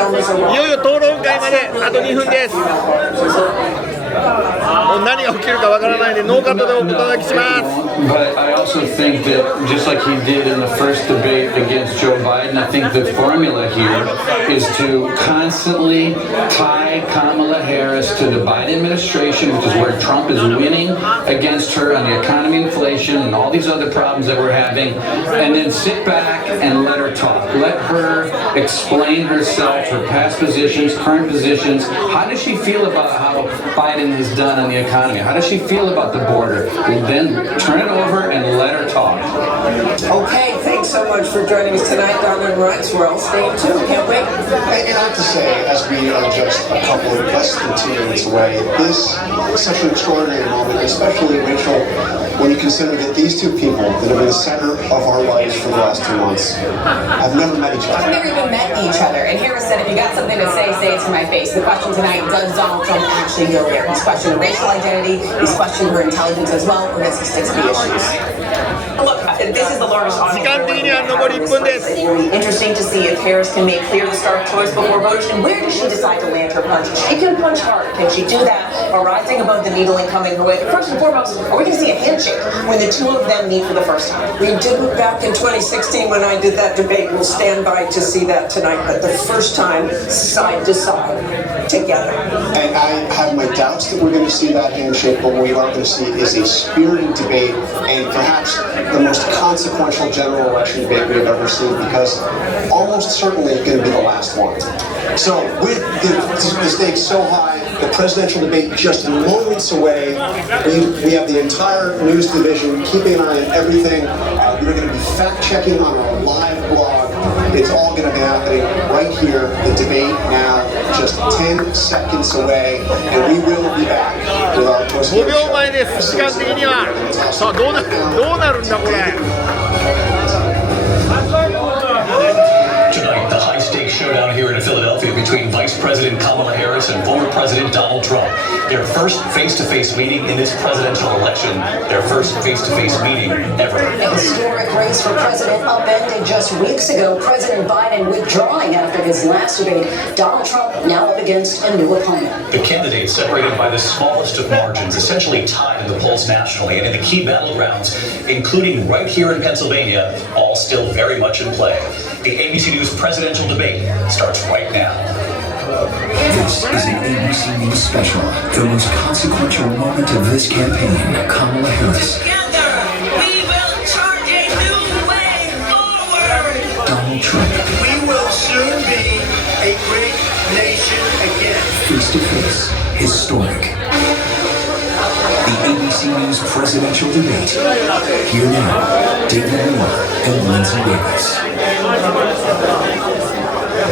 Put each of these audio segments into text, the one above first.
いよいよ討論会まであと2分です。もう何が起きるかわからないのでノーカットでお答えします。 But I also think that just like he did in the first debate against Joe Biden, I think the formula here is to constantly tie Kamala Harris to the Biden administration, which is where Trump is winning against her on the economy, inflation, and all these other problems that we're having, and then sit back and let her talk. Let her explain herself, her past positions, current positions. How does she feel about how Biden has done on the economy? How does she feel about the border? And then turn it over and let her talk. Okay, thanks so much for joining us tonight, Donald and Rex. We're all staying tuned. Can't wait. And I have to say, as we are just a couple of less than 2 minutes away, this is such an extraordinary moment, especially, Rachel, when you consider that these two people that have been the center of our lives for the last 2 months have never met each other. I've never even met each other. And Harris said, if you got something to say it to my face. The question tonight, does Donald Trump actually go there? He's questioned her racial identity, he's questioned her intelligence as well, or does he stick to the issues? Look, this is the largest audience. It's really interesting to see if Harris can make clear the stark choice before voters. And where does she decide to land her punch? She can punch hard. Can she do that while rising above the needle and coming her way? But first and foremost, are we going to see a handshake when the two of them meet for the first time? We didn't back in 2016 when I did that debate. We'll stand by to see that tonight. But the first time, side to side, together. And I have my doubts that we're going to see that handshake, but what we are going to see is a spirited debate and perhaps the most consequential general election debate we've ever seen, because almost certainly going to be the last one. So with the stakes so high, the presidential debate just moments away, we have the entire news division keeping an eye on everything. We're going to be fact-checking on our live blog. It's all going to be happening right here. The debate now just 10 seconds away, and we will be back with our post-game 5秒前です。時間的には。さあどうなるんだこれ。 Tonight, the high-stakes showdown here in Philadelphia between Vice President Kamala Harris and former President Donald Trump. Their first face-to-face meeting in this presidential election. Their first face-to-face meeting ever. A historic race for president upended just weeks ago. President Biden withdrawing after his last debate. Donald Trump now up against a new opponent. The candidates separated by the smallest of margins, essentially tied in the polls nationally and in the key battlegrounds, including right here in Pennsylvania, all still very much in play. The ABC News presidential debate starts right now. This is an ABC News special, the most consequential moment of this campaign. Kamala Harris. Together, we will chart a new way forward. Donald Trump. We will soon be a great nation again. Face to face, historic. The ABC News presidential debate. Here now, David Moore and Lindsay Davis.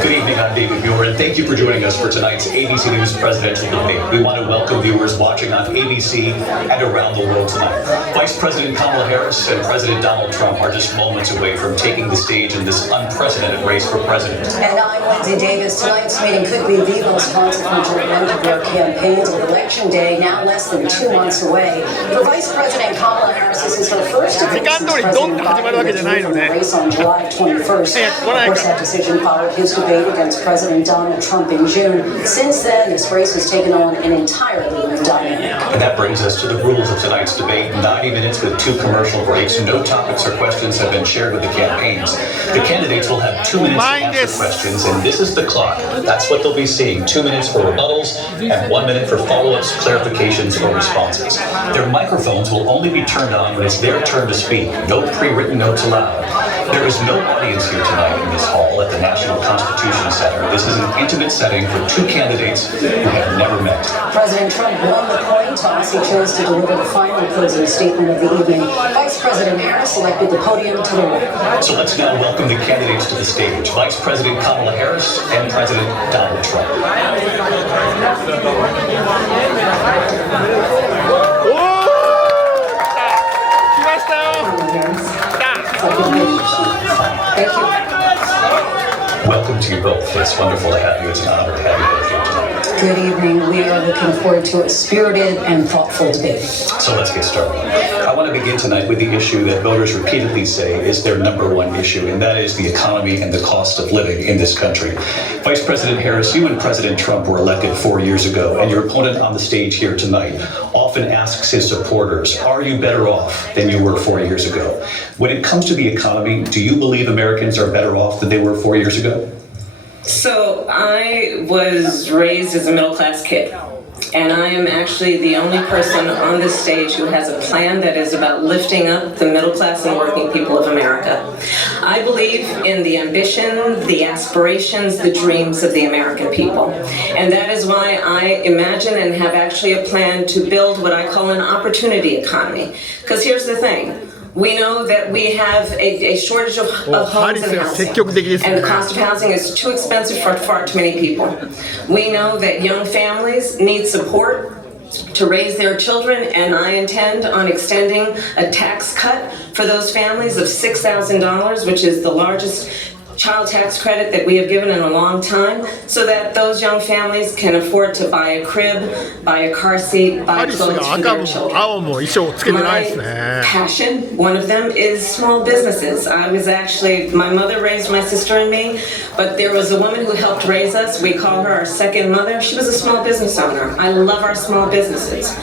Good evening, I'm David Muir, and thank you for joining us for tonight's ABC News presidential debate. We want to welcome viewers watching on ABC and around the world tonight. Vice President Kamala Harris and President Donald Trump are just moments away from taking the stage in this unprecedented race for president. And I'm Lindsay Davis. Tonight's meeting could be the most consequential event of their campaigns, with Election Day now less than 2 months away. For Vice President Kamala Harris, this is her first debate since President Biden withdrew the race on July 21st. Of course, that decision followed his debate against President Donald Trump in June. Since then, this race has taken on an entirely new dynamic. And that brings us to the rules of tonight's debate. 90 minutes with 2 commercial breaks. No topics or questions have been shared with the campaigns. The candidates will have 2 minutes to answer questions, and this is the clock. That's what they'll be seeing. 2 minutes for rebuttals and 1 minute for follow-ups, clarifications, or responses. Their microphones will only be turned on when it's their turn to speak. No pre-written notes allowed. There is no audience here tonight in this hall at the National Constitution Center. This is an intimate setting for 2 candidates who have never met. President Trump won the coin toss. He chose to deliver the final closing statement of the evening. Vice President Harris selected the podium to the right. So let's now welcome the candidates to the stage. Vice President Kamala Harris and President Donald Trump. Thank you. Welcome to you both. It's wonderful to have you. It's an honor to have you both here tonight. Good evening. We are looking forward to a spirited and thoughtful debate. So let's get started. I want to begin tonight with the issue that voters repeatedly say is their number one issue, and that is the economy and the cost of living in this country. Vice President Harris, you and President Trump were elected 4 years ago, and your opponent on the stage here tonight often asks his supporters, are you better off than you were 4 years ago? When it comes to the economy, do you believe Americans are better off than they were 4 years ago? So I was raised as a middle-class kid, and I am actually the only person on this stage who has a plan that is about lifting up the middle class and working people of America. I believe in the ambition, the aspirations, the dreams of the American people. And that is why I imagine and have actually a plan to build what I call an opportunity economy. Because here's the thing. We know that we have a shortage of homes and housing, and the cost of housing is too expensive for far too many people. We know that young families need support to raise their children, and I intend on extending a tax cut for those families of $6,000, which is the largest child tax credit that we have given in a long time, so that those young families can afford to buy a crib, buy a car seat, buy clothes for their children. My passion, one of them, is small businesses. My mother raised my sister and me, but there was a woman who helped raise us. We call her our second mother. She was a small business owner. I love our small businesses.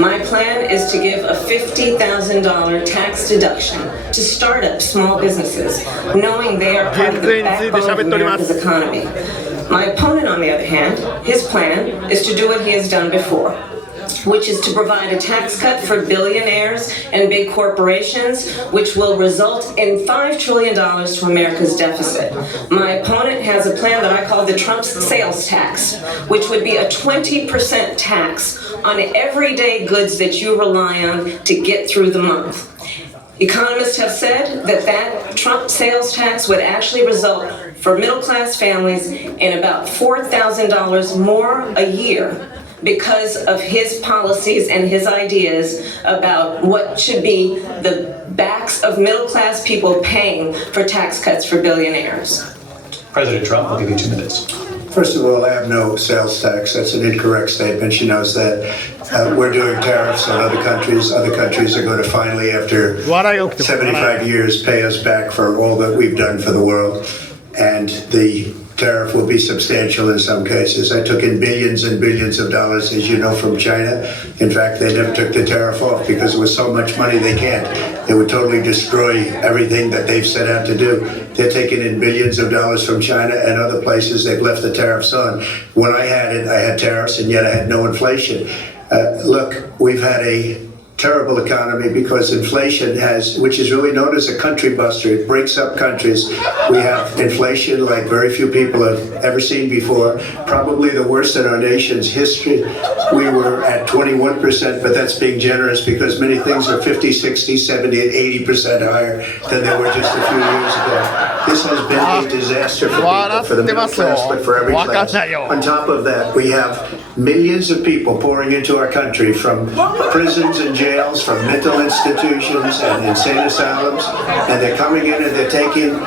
My plan is to give a $50,000 tax deduction to start up small businesses, knowing they are part of the backbone of America's economy. My opponent, on the other hand, his plan is to do what he has done before, which is to provide a tax cut for billionaires and big corporations, which will result in $5 trillion to America's deficit. My opponent has a plan that I call the Trump sales tax, which would be a 20% tax on everyday goods that you rely on to get through the month. Economists have said that Trump sales tax would actually result for middle-class families in about $4,000 more a year because of his policies and his ideas about what should be the backs of middle-class people paying for tax cuts for billionaires. President Trump, I'll give you 2 minutes. First of all, I have no sales tax. That's an incorrect statement. She knows that. We're doing tariffs on other countries. Other countries are going to finally, after 75 years, pay us back for all that we've done for the world. And the tariff will be substantial in some cases. I took in billions and billions of dollars, as you know, from China. In fact, they never took the tariff off because there was so much money they can't. They would totally destroy everything that they've set out to do. They're taking in billions of dollars from China and other places. They've left the tariffs on. When I had it, I had tariffs, and yet I had no inflation. Look, we've had a terrible economy because inflation which is really known as a country buster. It breaks up countries. We have inflation like very few people have ever seen before, probably the worst in our nation's history. We were at 21%, but that's being generous because many things are 50, 60, 70, and 80% higher than they were just a few years ago. This has been a disaster for people, for the middle class, but for every class. On top of that, we have millions of people pouring into our country from prisons and jails, from mental institutions and insane asylums, and they're coming in and they're taking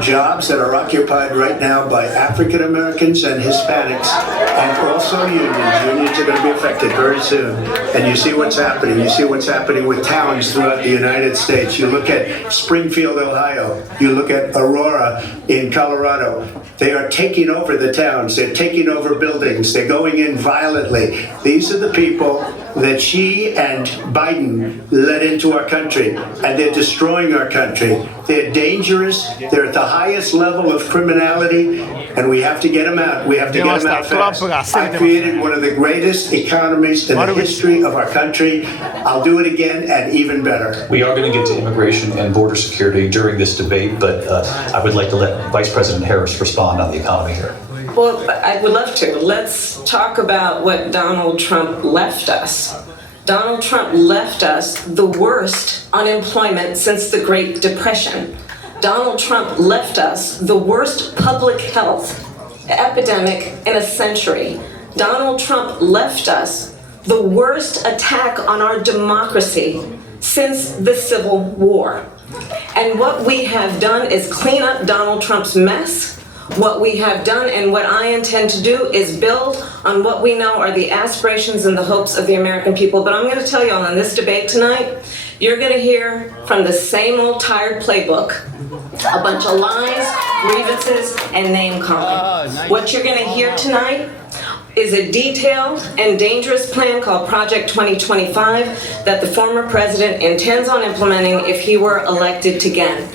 jobs that are occupied right now by African Americans and Hispanics, and also unions. Unions are going to be affected very soon. And you see what's happening. You see what's happening with towns throughout the United States. You look at Springfield, Ohio. You look at Aurora in Colorado. They are taking over the towns. They're taking over buildings. They're going in violently. These are the people that Xi and Biden led into our country, and they're destroying our country. They're dangerous. They're at the highest level of criminality, and we have to get them out. We have to get them out fast. I created one of the greatest economies in the history of our country. I'll do it again and even better. We are going to get to immigration and border security during this debate, but I would like to let Vice President Harris respond on the economy here. Well, I would love to. Let's talk about what Donald Trump left us. Donald Trump left us the worst unemployment since the Great Depression. Donald Trump left us the worst public health epidemic in a century. Donald Trump left us the worst attack on our democracy since the Civil War. And what we have done is clean up Donald Trump's mess What we have done and what I intend to do is build on what we know are the aspirations and the hopes of the American people. But I'm going to tell you all, on this debate tonight, you're going to hear from the same old tired playbook, a bunch of lies, grievances, and name-calling. What you're going to hear tonight is a detailed and dangerous plan called Project 2025 that the former president intends on implementing if he were elected again.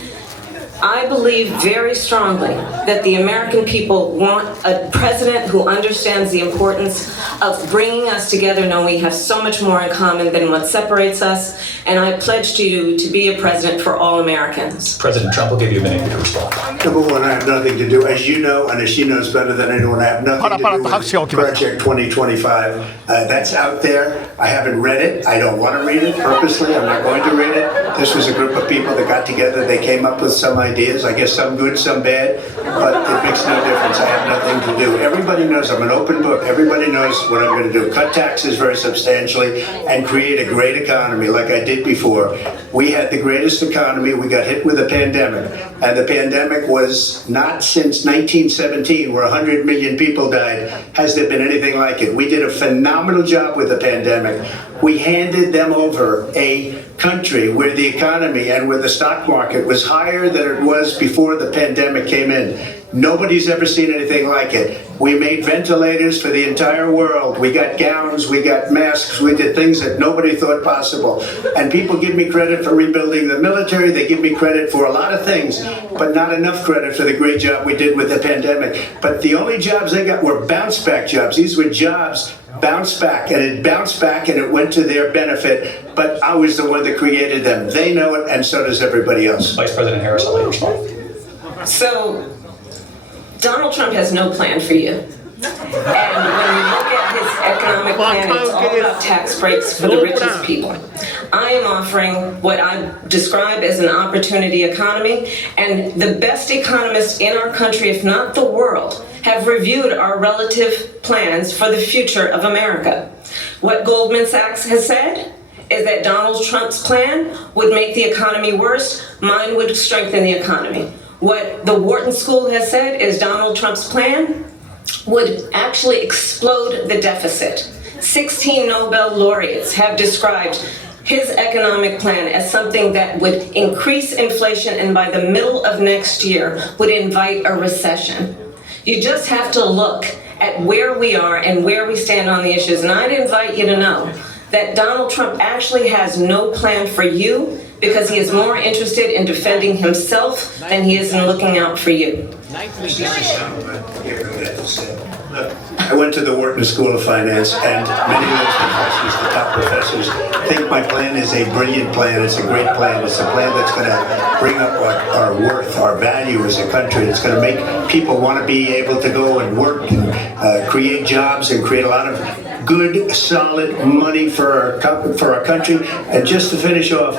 I believe very strongly that the American people want a president who understands the importance of bringing us together, knowing we have so much more in common than what separates us, and I pledge to you to be a president for all Americans. President Trump will give you a minute to respond. Number one, I have nothing to do, as you know, and as she knows better than anyone, I have nothing to do with Project 2025. That's out there. I haven't read it. I don't want to read it purposely. I'm not going to read it. This was a group of people that got together. They came up with some ideas. I guess some good, some bad, but it makes no difference. I have nothing to do. Everybody knows I'm an open book. Everybody knows what I'm going to do. Cut taxes very substantially and create a great economy like I did before. We had the greatest economy. We got hit with a pandemic, and the pandemic was not since 1917, where 100 million people died, has there been anything like it. We did a phenomenal job with the pandemic. We handed them over a country where the economy and where the stock market was higher than it was before the pandemic came in. Nobody's ever seen anything like it. We made ventilators for the entire world. We got gowns, we got masks, we did things that nobody thought possible. And people give me credit for rebuilding the military. They give me credit for a lot of things, but not enough credit for the great job we did with the pandemic. But the only jobs they got were bounce back jobs. These were jobs bounced back, and it bounced back and it went to their benefit, but I was the one that created them. They know it, and so does everybody else. Vice President Harris, I'll let you respond. So, Donald Trump has no plan for you. And when you look at his economic plan, it's all about tax breaks for the richest people. I am offering what I describe as an opportunity economy, and the best economists in our country, if not the world, have reviewed our relative plans for the future of America. What Goldman Sachs has said is that Donald Trump's plan would make the economy worse, mine would strengthen the economy. What the Wharton School has said is Donald Trump's plan would actually explode the deficit. 16 Nobel laureates have described his economic plan as something that would increase inflation and by the middle of next year would invite a recession. You just have to look at where we are and where we stand on the issues. And I'd invite you to know that Donald Trump actually has no plan for you because he is more interested in defending himself than he is in looking out for you. I went to the Wharton School of Finance, and many of those professors, the top professors, think my plan is a brilliant plan. It's a great plan. It's a plan that's going to bring up our worth, our value as a country. It's going to make people want to be able to go and work and create jobs and create a lot of good, solid money for our country. And just to finish off,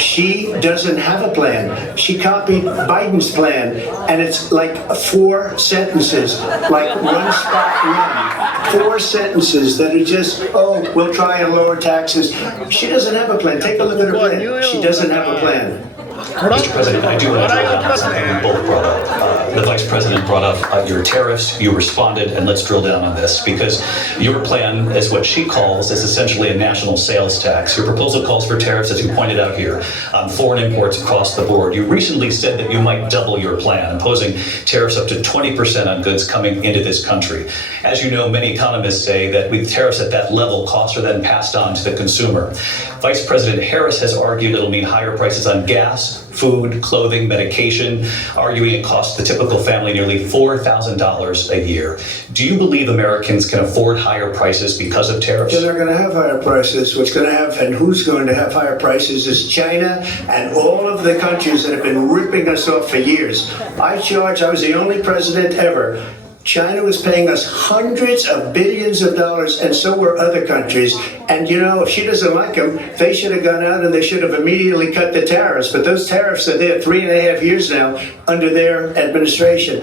she doesn't have a plan. She copied Biden's plan, and it's like 4 sentences, like one spot run. 4 sentences that are just, oh, we'll try and lower taxes. She doesn't have a plan. Take a look at her plan. She doesn't have a plan. Mr. President, I do want to drill down on something we both brought up. The Vice President brought up your tariffs. You responded, and let's drill down on this, because your plan is what she calls is essentially a national sales tax. Your proposal calls for tariffs, as you pointed out here, on foreign imports across the board. You recently said that you might double your plan, imposing tariffs up to 20% on goods coming into this country. As you know, many economists say that with tariffs at that level, costs are then passed on to the consumer. Vice President Harris has argued it'll mean higher prices on gas, food, clothing, medication, arguing it costs the typical family nearly $4,000 a year. Do you believe Americans can afford higher prices because of tariffs? They're going to have higher prices. What's going to have, and who's going to have higher prices, is China and all of the countries that have been ripping us off for years. I was the only president ever. China was paying us hundreds of billions of dollars, and so were other countries. And, you know, if she doesn't like them, they should have gone out and they should have immediately cut the tariffs. But those tariffs are there 3.5 years now under their administration.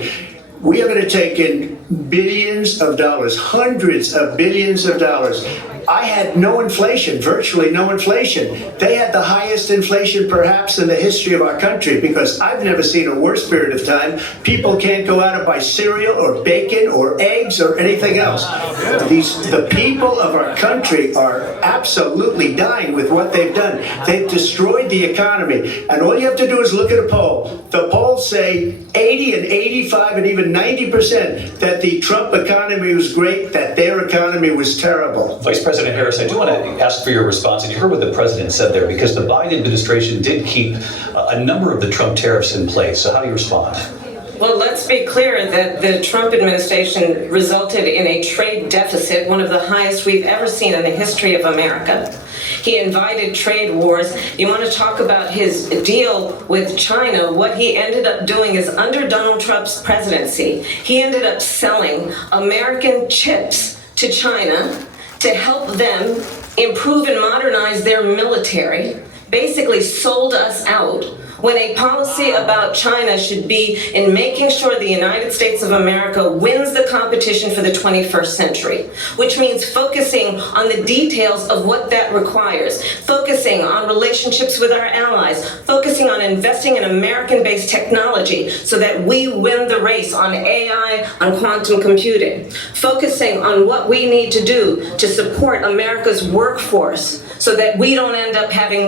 we are going to take in billions of dollars, hundreds of billions of dollars. I had no inflation, virtually no inflation. They had the highest inflation perhaps in the history of our country, because I've never seen a worse period of time. People can't go out and buy cereal or bacon or eggs or anything else. The people of our country are absolutely dying with what they've done. They've destroyed the economy. And all you have to do is look at a poll. The polls say 80 and 85 and even 90% that the Trump economy was great, that their economy was terrible. Vice President Harris, I do want to ask for your response, and you heard what the president said there, because the Biden administration did keep a number of the Trump tariffs in place. So how do you respond? Well, let's be clear that the Trump administration resulted in a trade deficit, one of the highest we've ever seen in the history of America. He invited trade wars. You want to talk about his deal with China? What he ended up doing is, under Donald Trump's presidency, he ended up selling American chips to China to help them improve and modernize their military, basically sold us out, when a policy about China should be in making sure the United States of America wins the competition for the 21st century, which means focusing on the details of what that requires, focusing on relationships with our allies, focusing on investing in American-based technology so that we win the race on AI, on quantum computing, focusing on what we need to do to support America's workforce so that we don't end up having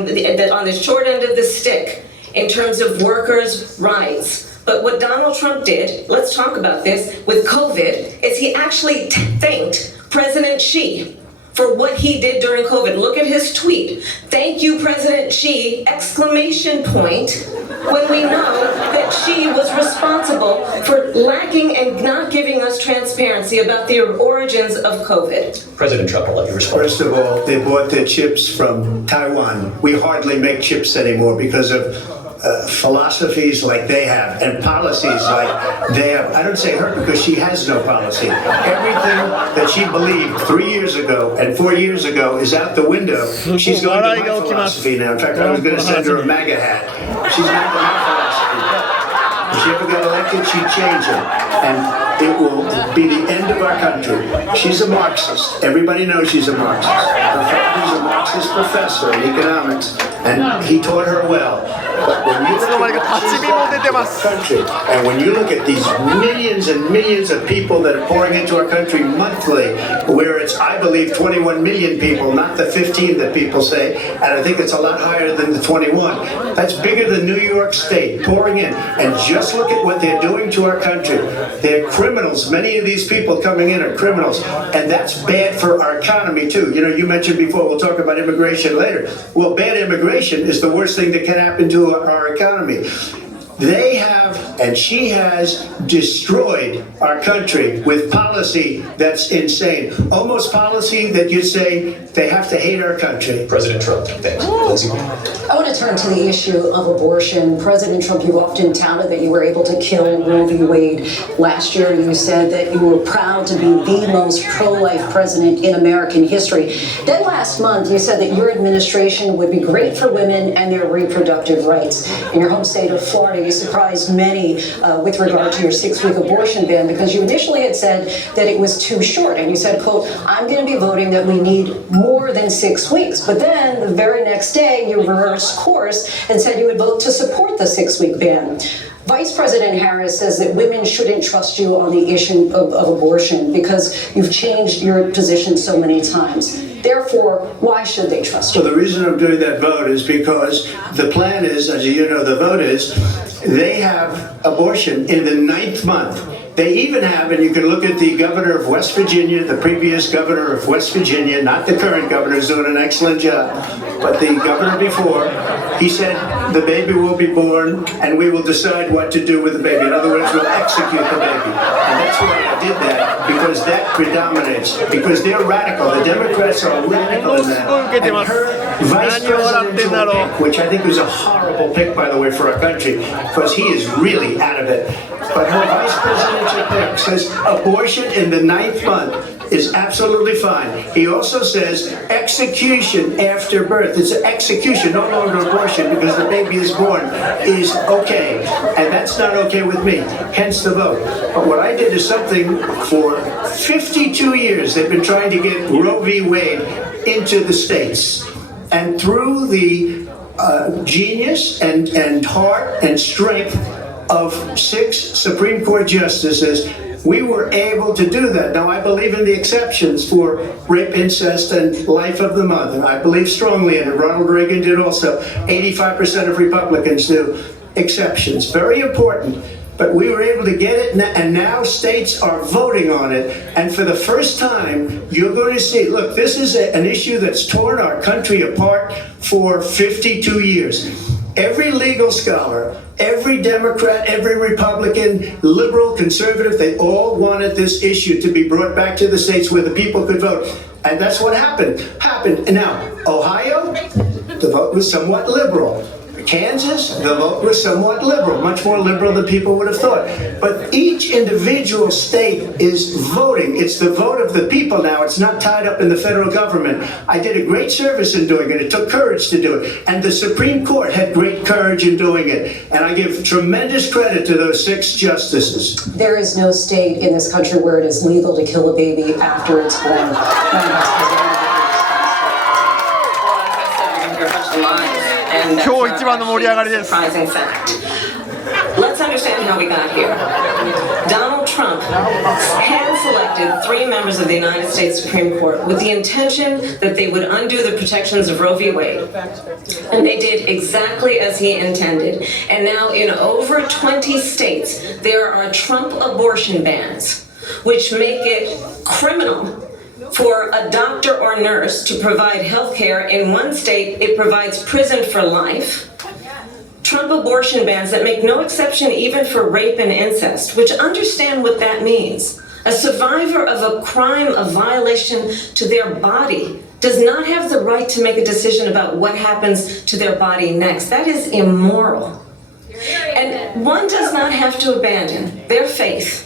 on the short end of the stick in terms of workers' rights. But what Donald Trump did, let's talk about this, with COVID, is he actually thanked President Xi for what he did during COVID. Look at his tweet. "Thank you, President Xi!" exclamation point, when we know that Xi was responsible for lacking and not giving us transparency about the origins of COVID. President Trump, I'll let you respond. First of all, they bought their chips from Taiwan. We hardly make chips anymore because of philosophies like they have and policies like they have. I don't say her because she has no policy. Everything that she believed 3 years ago and 4 years ago is out the window. She's going to my philosophy now. In fact, I was going to send her a MAGA hat. She's going to my philosophy. If she ever got elected, she'd change it. And it will be the end of our country. She's a Marxist. Everybody knows she's a Marxist. Her father's a Marxist professor in economics, and he taught her well. But when you look at country, and when you look at these millions and millions of people that are pouring into our country monthly, where it's, I believe, 21 million people, not the 15 that people say, and I think it's a lot higher than the 21. That's bigger than New York State pouring in. And just look at what they're doing to our country. They're criminals. Many of these people coming in are criminals, and that's bad for our economy too. You know, you mentioned before, we'll talk about immigration later. Well, bad immigration is the worst thing that can happen to our economy. They have, and she has, destroyed our country with policy that's insane. Almost policy that you say they have to hate our country. President Trump, thanks. I want to turn to the issue of abortion. President Trump, you often touted that you were able to kill Roe v. Wade. Last year, you said that you were proud to be the most pro-life president in American history. Then last month, you said that your administration would be great for women and their reproductive rights. In your home state of Florida, you surprised many with regard to your 6-week abortion ban, because you initially had said that it was too short. And you said, quote, "I'm going to be voting that we need more than 6 weeks." But then the very next day, you reversed course and said you would vote to support the 6-week ban. Vice President Harris says that women shouldn't trust you on the issue of abortion because you've changed your position so many times. Therefore, why should they trust you? Well, the reason I'm doing that vote is because the plan is, as you know, the vote is, they have abortion in the 9th month. They even have, and you can look at the governor of West Virginia, the previous governor of West Virginia, not the current governor, who's doing an excellent job, but the governor before, he said the baby will be born and we will decide what to do with the baby. In other words, we'll execute the baby. And that's why I did that, because that predominates, because they're radical. The Democrats are radical in that. And her vice presidential pick, which I think was a horrible pick, by the way, for our country, because he is really out of it. But her vice presidential pick says abortion in the 9th month. is absolutely fine. He also says execution after birth. It's an execution, no longer abortion, because the baby is born, is okay. And that's not okay with me, hence the vote. But what I did is something for 52 years. They've been trying to get Roe v. Wade into the states. And through the genius and heart and strength of 6 Supreme Court justices, we were able to do that. Now, I believe in the exceptions for rape, incest, and life of the mother. I believe strongly in it. Ronald Reagan did also. 85% of Republicans do. Exceptions. Very important. But we were able to get it, and now states are voting on it. And for the first time, you're going to see, look, this is an issue that's torn our country apart for 52 years. Every legal scholar, every Democrat, every Republican, liberal, conservative, they all wanted this issue to be brought back to the states where the people could vote. And that's what happened. And now, Ohio, the vote was somewhat liberal. Kansas, the vote was somewhat liberal, much more liberal than people would have thought. But each individual state is voting. It's the vote of the people now. It's not tied up in the federal government. I did a great service in doing it. It took courage to do it. And the Supreme Court had great courage in doing it. And I give tremendous credit to those 6 justices. There is no state in this country where it is legal to kill a baby after it's born. Surprising fact. Let's understand how we got here. Donald Trump hand-selected 3 members of the United States Supreme Court with the intention that they would undo the protections of Roe v. Wade. And they did exactly as he intended. And now in over 20 states, there are Trump abortion bans, which make it criminal for a doctor or nurse to provide health care. In one state, it provides prison for life. Trump abortion bans that make no exception even for rape and incest, which understand what that means. A survivor of a crime of violation to their body does not have the right to make a decision about what happens to their body next. That is immoral. And one does not have to abandon their faith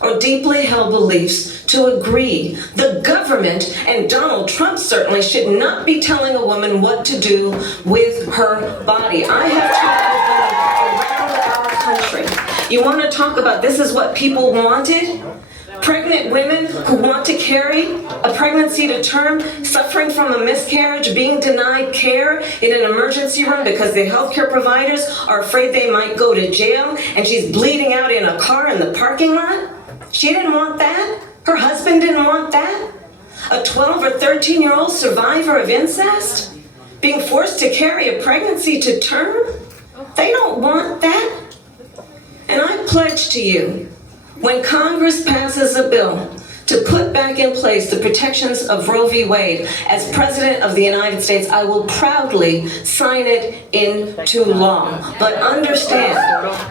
or deeply held beliefs to agree. The government, and Donald Trump certainly, should not be telling a woman what to do with her body. I have traveled around our country. You want to talk about this is what people wanted? Pregnant women who want to carry a pregnancy to term, suffering from a miscarriage, being denied care in an emergency room because the healthcare providers are afraid they might go to jail, and she's bleeding out in a car in the parking lot. She didn't want that. Her husband didn't want that. A 12 or 13-year-old survivor of incest being forced to carry a pregnancy to term. They don't want that. And I pledge to you, when Congress passes a bill to put back in place the protections of Roe v. Wade, as President of the United States, I will proudly sign it into law. But understand,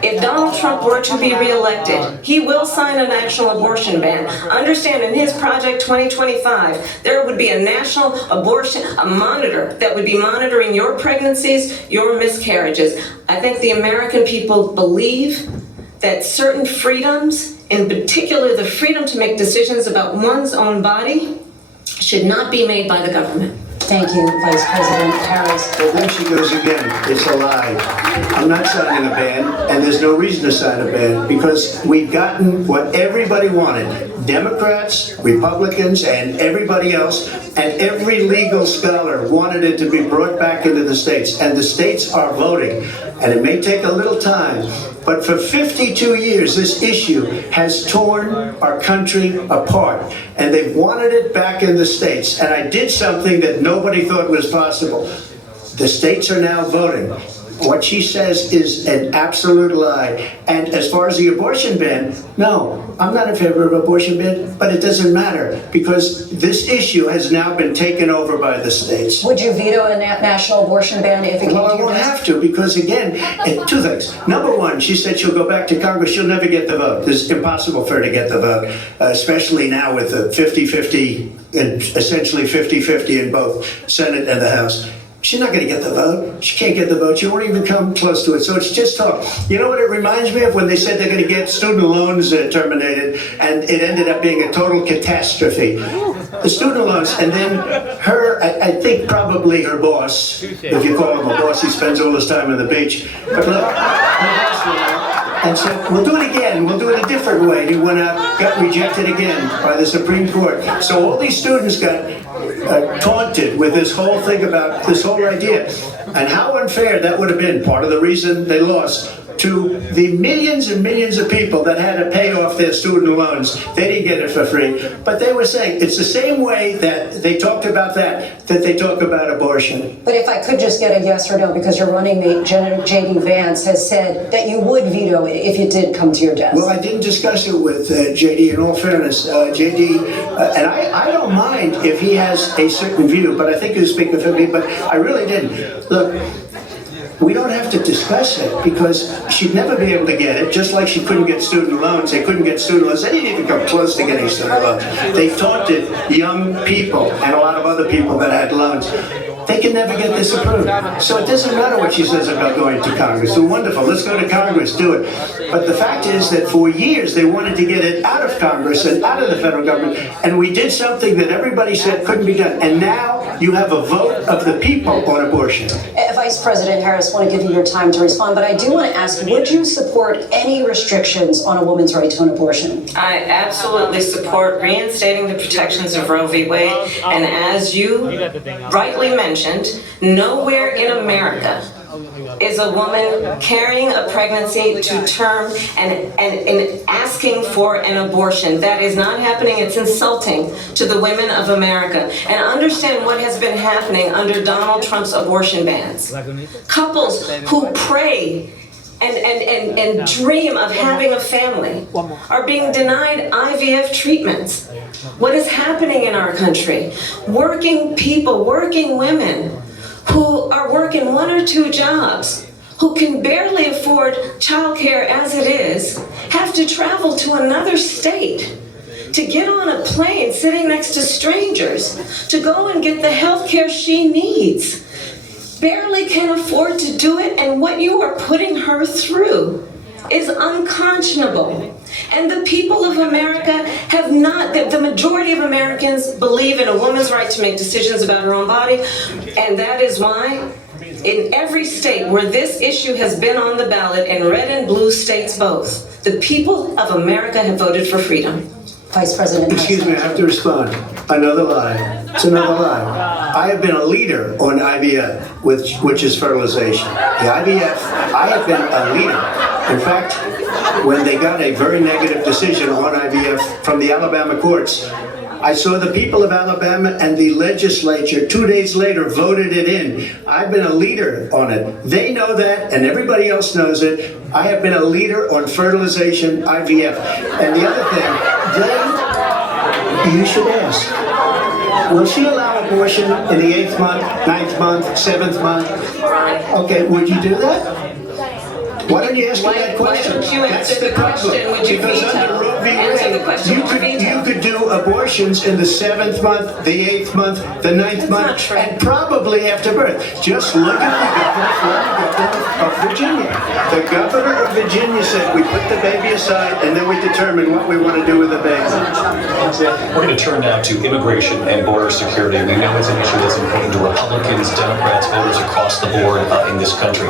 if Donald Trump were to be reelected, he will sign a national abortion ban. Understand, in his Project 2025, there would be a national abortion, a monitor that would be monitoring your pregnancies, your miscarriages. I think the American people believe that certain freedoms, in particular the freedom to make decisions about one's own body, should not be made by the government. Thank you, Vice President Harris. Well, there she goes again. It's a lie. I'm not signing a ban, and there's no reason to sign a ban, because we've gotten what everybody wanted. Democrats, Republicans, and everybody else, and every legal scholar wanted it to be brought back into the states, and the states are voting. And it may take a little time, but for 52 years, this issue has torn our country apart, and they've wanted it back in the states. And I did something that nobody thought was possible. The states are now voting. What she says is an absolute lie. And as far as the abortion ban, no, I'm not in favor of abortion ban, but it doesn't matter, because this issue has now been taken over by the states. Would you veto a national abortion ban if it came to Well, I won't have to, because again, 2 things. Number one, she said she'll go back to Congress. She'll never get the vote. It's impossible for her to get the vote, especially now with the 50-50, and essentially 50-50 in both Senate and the House. She's not going to get the vote. She can't get the vote. She won't even come close to it. So it's just talk. You know what it reminds me of? When they said they're going to get student loans terminated, and it ended up being a total catastrophe. The student loans, and then her, I think probably her boss, if you call him a boss, he spends all his time on the beach. But look, and so we'll do it again. We'll do it a different way. He went out, got rejected again by the Supreme Court. So all these students got taunted with this whole thing about this whole idea. And how unfair that would have been. Part of the reason they lost to the millions and millions of people that had to pay off their student loans. They didn't get it for free. But they were saying it's the same way that they talked about that they talk about abortion. But if I could just get a yes or no, because your running mate, J.D. Vance, has said that you would veto it if it did come to your desk. Well, I didn't discuss it with J.D. in all fairness. J.D., and I don't mind if he has a certain view, but I think he was speaking for me, but I really didn't. Look, we don't have to discuss it because she'd never be able to get it, just like she couldn't get student loans. They couldn't get student loans. They didn't even come close to getting student loans. They taunted young people and a lot of other people that had loans. They can never get this approved. So it doesn't matter what she says about going to Congress. So wonderful, let's go to Congress, do it. But the fact is that for years they wanted to get it out of Congress and out of the federal government, and we did something that everybody said couldn't be done. And now you have a vote of the people on abortion. Vice President Harris, I want to give you your time to respond, but I do want to ask, would you support any restrictions on a woman's right to an abortion? I absolutely support reinstating the protections of Roe v. Wade, and as you rightly mentioned, nowhere in America is a woman carrying a pregnancy to term and asking for an abortion. That is not happening. It's insulting to the women of America. And understand what has been happening under Donald Trump's abortion bans. Couples who pray and dream of having a family are being denied IVF treatments. What is happening in our country? Working people, working women who are working 1 or 2 jobs, who can barely afford childcare as it is, have to travel to another state to get on a plane sitting next to strangers to go and get the health care she needs. Barely can afford to do it, and what you are putting her through is unconscionable. And the people of America have not, the majority of Americans believe in a woman's right to make decisions about her own body, and that is why in every state where this issue has been on the ballot, in red and blue states both, the people of America have voted for freedom. Vice President. Excuse me, I have to respond. Another lie. It's another lie. I have been a leader on IVF, which is fertilization. The IVF, I have been a leader. In fact, when they got a very negative decision on IVF from the Alabama courts, I saw the people of Alabama and the legislature 2 days later voted it in. I've been a leader on it. They know that, and everybody else knows it. I have been a leader on fertilization, IVF. And the other thing, then you should ask, will she allow abortion in the 8th month, 9th month, 7th month? Okay, would you do that? Why don't you ask me that question? Why don't you answer the question? Would you because veto? under Roe v. Answer the Wade, question. you could do abortions in the 7th month, the 8th month, the 9th month, and probably after birth. Just look at the governor of Virginia. The governor of Virginia said we put the baby aside and then we determine what we want to do with the baby. We're going to turn now to immigration and border security. We know it's an issue that's important to Republicans, Democrats, voters across the board in this country.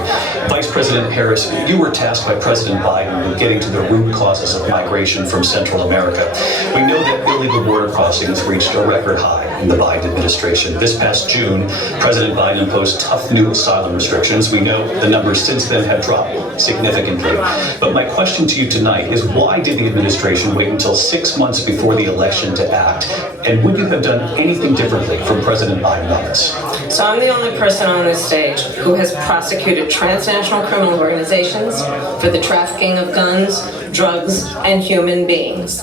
Vice President Harris, you were tasked by President Biden with getting to the root causes of migration from Central America. We know that illegal border crossings reached a record high in the Biden administration. This past June, President Biden imposed tough new asylum restrictions. We know the numbers since then have dropped significantly. But my question to you tonight is, why did the administration wait until 6 months before the election to act? And would you have done anything differently from President Biden on this? So I'm the only person on this stage who has prosecuted transnational criminal organizations for the trafficking of guns, drugs, and human beings.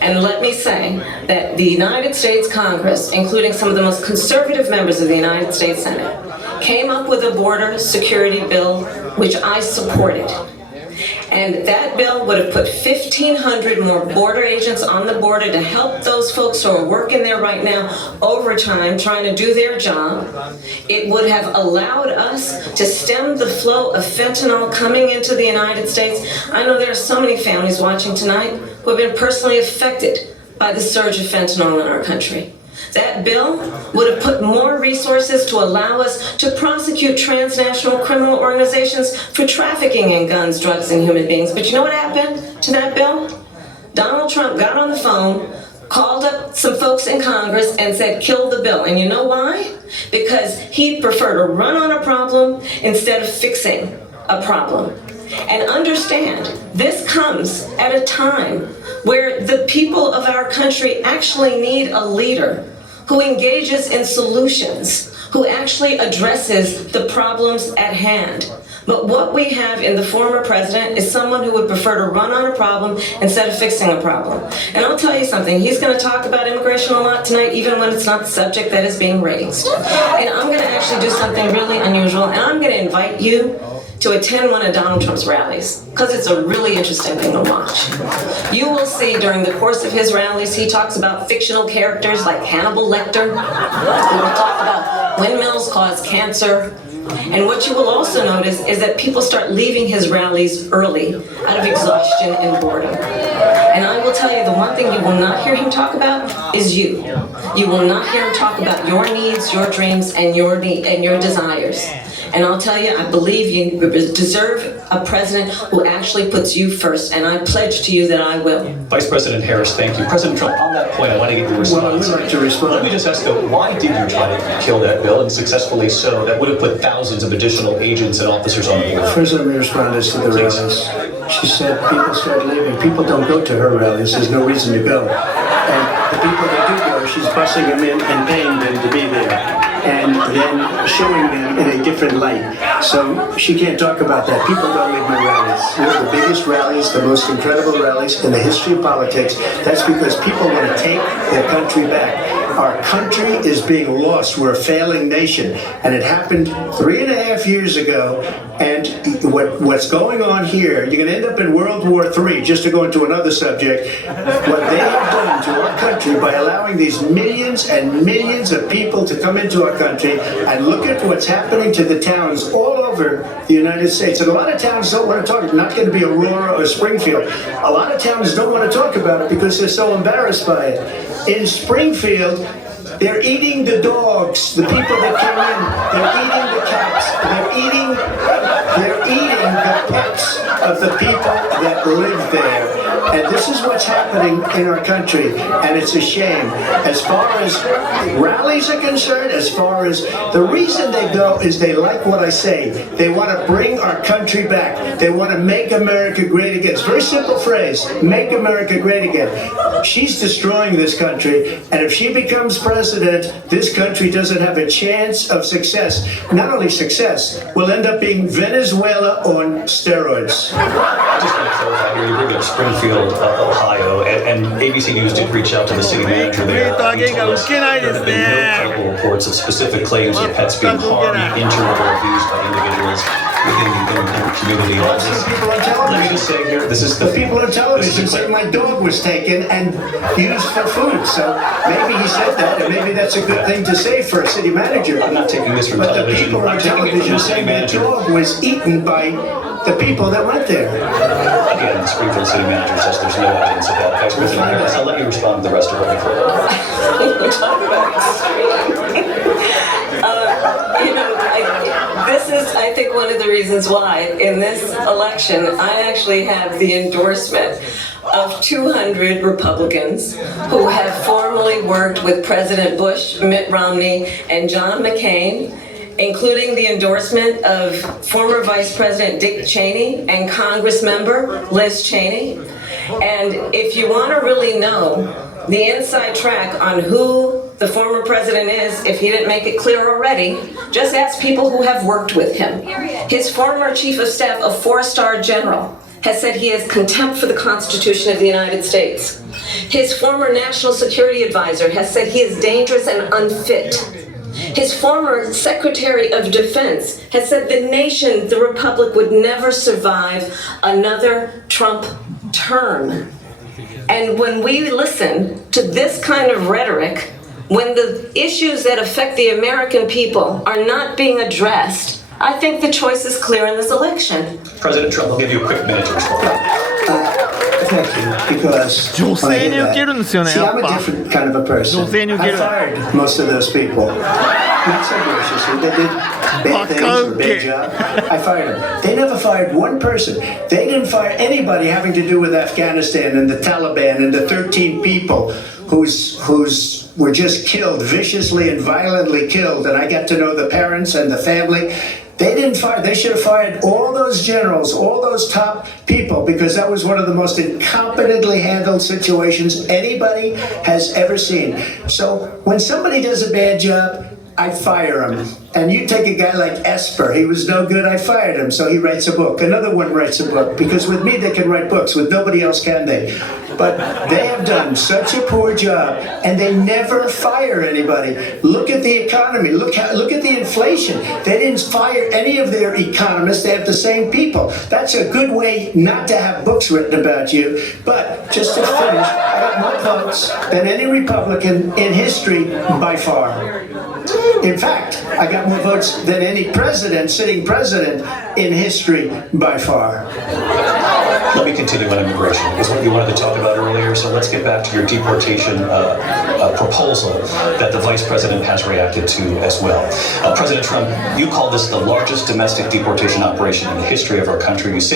And let me say that the United States Congress, including some of the most conservative members of the United States Senate, came up with a border security bill which I supported. And that bill would have put 1,500 more border agents on the border to help those folks who are working there right now overtime trying to do their job. It would have allowed us to stem the flow of fentanyl coming into the United States. I know there are so many families watching tonight who have been personally affected by the surge of fentanyl in our country. That bill would have put more resources to allow us to prosecute transnational criminal organizations for trafficking in guns, drugs, and human beings. But you know what happened to that bill? Donald Trump got on the phone, called up some folks in Congress and said, kill the bill. And you know why? Because he'd prefer to run on a problem instead of fixing a problem. And understand, this comes at a time where the people of our country actually need a leader who engages in solutions, who actually addresses the problems at hand. But what we have in the former president is someone who would prefer to run on a problem instead of fixing a problem. And I'll tell you something, he's going to talk about immigration a lot tonight, even when it's not the subject that is being raised. And I'm going to actually do something really unusual, and I'm going to invite you to attend one of Donald Trump's rallies, because it's a really interesting thing to watch. You will see during the course of his rallies, he talks about fictional characters like Hannibal Lecter. He will talk about windmills cause cancer. And what you will also notice is that people start leaving his rallies early out of exhaustion and boredom. And I will tell you, the one thing you will not hear him talk about is you. You will not hear him talk about your needs, your dreams, and your desires. And I'll tell you, I believe you deserve a president who actually puts you first, and I pledge to you that I will. Vice President Harris, thank you. President Trump, on that point, I want to get your response. Well, I would like to respond. Let me just ask, though, why did you try to kill that bill, and successfully so? That would have put thousands of additional agents and officers on board. First, let me respond to the rallies. She said people start leaving. People don't go to her rallies. There's no reason to go. And the people that do go, she's busing them in and paying them to be there, and then showing them in a different light. So she can't talk about that. People don't leave my rallies. We're the biggest rallies, the most incredible rallies in the history of politics. That's because people want to take their country back. Our country is being lost. We're a failing nation. And it happened 3.5 years ago. And what's going on here, you're going to end up in World War III, just to go into another subject. What they have done to our country by allowing these millions and millions of people to come into our country, and look at what's happening to the towns all over the United States. And a lot of towns don't want to talk. It's not going to be Aurora or Springfield. A lot of towns don't want to talk about it because they're so embarrassed by it. In Springfield, they're eating the dogs, the people that came in. They're eating the cats. They're eating the pets of the people that live there. And this is what's happening in our country, and it's a shame. As far as rallies are concerned, as far as the reason they go is they like what I say. They want to bring our country back. They want to make America great again. It's a very simple phrase, make America great again. She's destroying this country, and if she becomes president, this country doesn't have a chance of success. Not only success, we'll end up being Venezuela on steroids. I just want to clarify here, you bring up Springfield, Ohio, and ABC News did reach out to the city manager there. He told us there have been no credible reports of specific claims of pets being harmed, injured, or abused by individuals within the community. Let me just say here, this is the people on television say my dog was taken and used for food. So maybe he said that, and maybe that's a good thing to say for a city manager. I'm not taking this from but television. The people on television say my dog was eaten by the people that went there. Again, the Springfield city manager says there's no evidence of that. Vice President Harris, I'll let you respond to the rest of what you've This is, I think, one of the reasons why in this election I actually have the endorsement of 200 Republicans who have formerly worked with President Bush, Mitt Romney, and John McCain, including the endorsement of former Vice President Dick Cheney and Congress member Liz Cheney. And if you want to really know the inside track on who the former president is, if he didn't make it clear already, just ask people who have worked with him. His former chief of staff, a 4-star general, has said he has contempt for the Constitution of the United States. His former national security advisor has said he is dangerous and unfit. His former Secretary of Defense has said the nation, the Republic, would never survive another Trump term. And when we listen to this kind of rhetoric, when the issues that affect the American people are not being addressed, I think the choice is clear in this election. President Trump, I'll give you a quick minute to respond. Thank you, because when I hear that, see, I'm a different kind of a person. I fired most of those people. Not so graciously. They did bad things or bad job. I fired them. They never fired one person. They didn't fire anybody having to do with Afghanistan and the Taliban and the 13 people who's were just killed, viciously and violently killed. And I got to know the parents and the family. They didn't fire. They should have fired all those generals, all those top people, because that was one of the most incompetently handled situations anybody has ever seen. So when somebody does a bad job, I fire him. And you take a guy like Esper, he was no good, I fired him, so he writes a book. Another one writes a book, because with me they can write books, with nobody else can they. But they have done such a poor job, and they never fire anybody. Look at the economy, look at the inflation. They didn't fire any of their economists, they have the same people. That's a good way not to have books written about you. But just to finish, I got more votes than any Republican in history by far. In fact, I got more votes than any president, sitting president in history by far. Let me continue on immigration. It's what you wanted to talk about earlier, so let's get back to your deportation proposal that the vice president has reacted to as well. President Trump, you call this the largest domestic deportation operation in the history of our country. You say